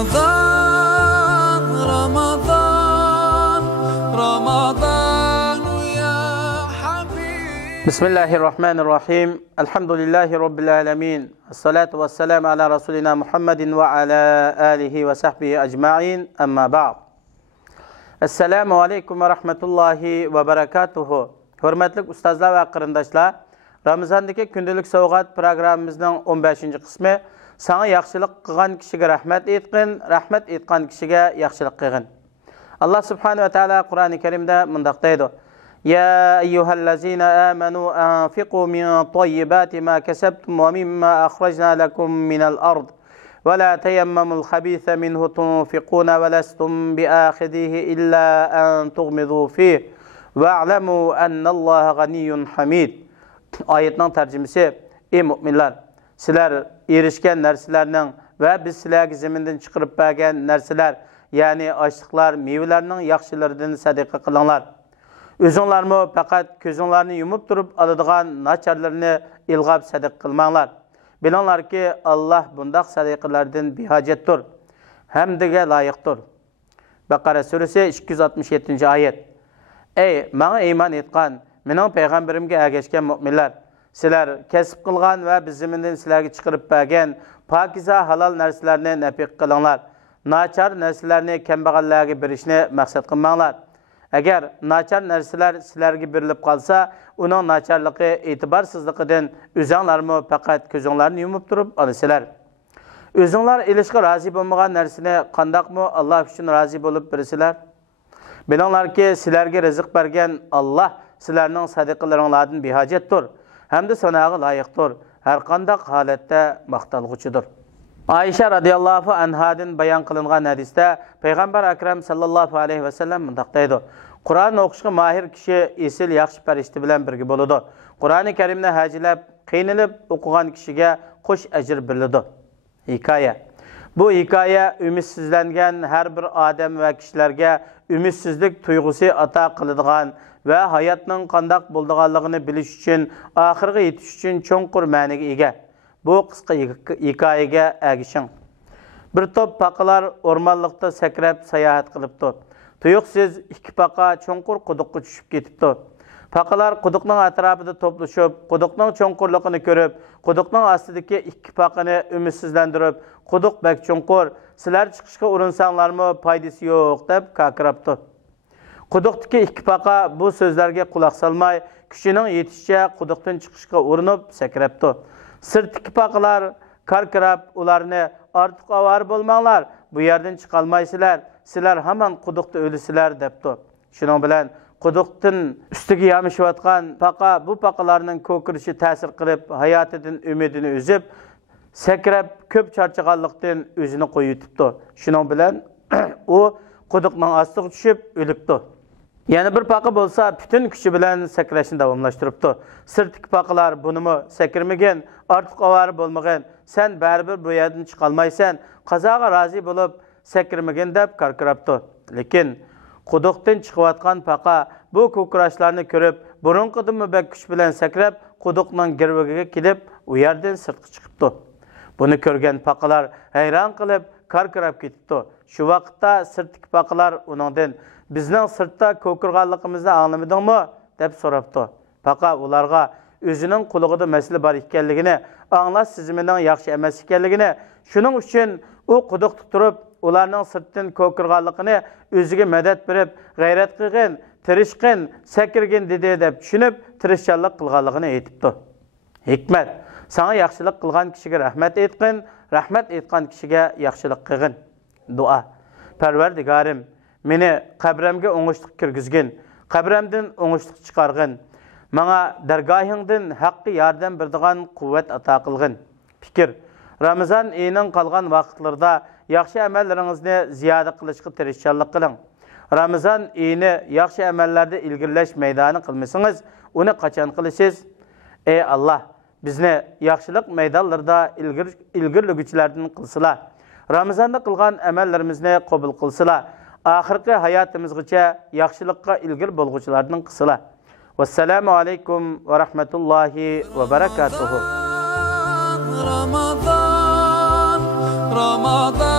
Ramazan, Ramazan, Ramazan ya Habib. Bismillahirrahmanirrahim. Elhamdülillahi Rabbil alemin. Esselatu vesselamu ala Resulina Muhammedin ve ala alihi ve sahbihi ecma'in. Amma ba'd. Esselamu aleyküm ve rahmetullahi ve berekatuhu. Hürmetlik ustazlar ve kırındaşlar, Ramazandaki gündelik soğuğat programımızın 15. kısmı sana yaxşılık qılğan kişiге rahmet etqin, rahmet etqan kişiге yaxşılık qılğın. Allah subhanahu ve taala Kur'an-ı Kerim'de mındaq deydi: Ya eyyuhellezine amenu anfiqu min tayyibati ma kasabtum ve mimma akhrajna lekum minel ard ve la teyemmemul habitha minhu tunfiquna ve lestum bi'ahidihi illa en tuğmidu fih ve'lemu ennallaha ganiyyun hamid. Ayetinin tercümesi: Ey müminler, sizler erişken narsalarning ve biz sizlarga zeminden chiqarib bergan narsalar, ya'ni açlıklar, meyvelerning yaxshilaridan sadaqa qilinglar. O'zinglarmi faqat ko'zinglarni yumib turib oladigan nacharlarni ilg'ab sadaqa qilmanglar. Bilinglarki, Alloh bundaq sadaqalardan behojatdir, hamdaga loyiqdir. Baqara surasi 267 oyat. Ey menga iymon etgan, mening payg'ambarimga ergashgan mu'minlar, sizlar kasb qilgan va biz zamindan sizlarga chiqarib bergan pokiza halol narsalarni nafiq qilinglar. Nachar narsalarni kambag'allarga berishni maqsad qilmanglar. Agar nachar narsalar sizlarga berilib qolsa, uning nacharligi e'tiborsizligidan o'zinglarmi faqat ko'zinglarni yumib turib olasizlar. O'zinglar ilishga rozi bo'lmagan narsani qandoqmi Alloh uchun rozi bo'lib bersizlar? Bilinglarki, sizlarga rizq bergan Alloh sizlarning sadaqalaringlardan behojatdir, hamda sanoga loyiqdir, har qanday holatda maqtalg'uchidir. Ayşe radıyallahu anhadan bayon qilingan hadisda Payg'ambar akram sallallohu alayhi va sallam mundaq deydi: Qur'on o'qishga mahir kishi esil yaxshi farishta bilan birga bo'ladi. Qur'oni Karimni hajilab, qiynalib o'qigan kishiga qo'sh ajr beriladi. Hikoya. Bu hikoya umidsizlangan har bir odam va kishilarga umidsizlik tuyg'usi ato qiladigan va hayotning qandoq bo'lganligini bilish uchun, oxiriga yetish uchun cho'nqur ma'noga ega. Bu qisqa hikoyaga ergishing. Bir top paqalar o'rmonlikda sakrab sayohat qilibdi. Tuyuqsiz ikki paqa cho'nqur quduqqa tushib ketibdi. Paqalar quduqning atrofida to'plashib, quduqning cho'nqurligini ko'rib, quduqning ostidagi ikki paqani umidsizlantirib, quduq bak cho'nqur, sizlar chiqishga urinsanglarmi foydasi yo'q deb kakirabdi. Quduqdagi ikki paqa bu so'zlarga quloq solmay, kuchining yetishicha quduqdan chiqishga urinib sakrabdi. Sirtdagi paqalar karkirab ularni ortiq avar bo'lmanglar, bu yerdan chiqa olmaysizlar, sizlar hamon quduqda o'lisizlar debdi. Shuning bilan quduqdan ustiga yamishayotgan paqa bu paqalarning ko'kirishi ta'sir qilib, hayotidan umidini uzib, sakrab ko'p charchaganlikdan o'zini qo'yitibdi. Shuning bilan u quduqning ostiga tushib o'libdi. Yana bir paqa bo'lsa, bütün kuchi bilan sakrashni davomlashtiribdi. Sirtdagi paqalar bunimi sakrmagan, ortiq avar bo'lmagan, sen baribir bu yerdan chiqa olmaysan, qazoga rozi bo'lib sakrmagan deb karkirabdi. Lekin quduqdan chiqayotgan paqa bu ko'krashlarni ko'rib, burunqidan bak kuch bilan sakrab, quduqning girvigiga kelib, u yerdan sirtga chiqibdi. Buni ko'rgan paqalar hayron qilib, karkirab ketibdi. Shu vaqtda sirtdagi paqalar uningdan bizning sirtda ko'kirganligimizni anglamadingmi deb so'rabdi. Paqa ularga o'zining qulig'ida masala bor ekanligini, anglash sizimining yaxshi emas ekanligini, shuning uchun u quduqda turib, ularning sirtdan ko'kirganligini o'ziga madad berib, g'ayrat qilgan, tirishqin, sakirgin dedi deb tushunib, tirishchanlik qilganligini aytibdi. Hikmat: sana yaxshilik qilgan kishiga rahmat etqin, rahmat etgan kishiga yaxshilik qilgin. Duo: Parvardigorim, meni qabrimga o'ngishliq kirgizgin, qabrimdan o'ngishliq chiqargin. Menga dargohingdan haqqi yordam beradigan quvvat ato qilgin. Fikr: Ramazon oyining qolgan vaqtlarida yaxshi amallaringizni ziyoda qilishga tirishchanlik qiling. Ramazon oyini yaxshi amallarda ilgirlash maydoni qilmasangiz, uni qachon qilasiz? Ey Alloh, bizni yaxshilik maydonlarida ilgirluguvchilardan qilsizlar. Ramazonda qilgan amallarimizni qabul qilsizlar. Oxirgi hayotimizgacha yaxshilikqa ilgir bo'lguvchilardan qilsizlar. Vassalamu alaykum va rahmatullohi va barakatuh. Ramazan, Ramazan.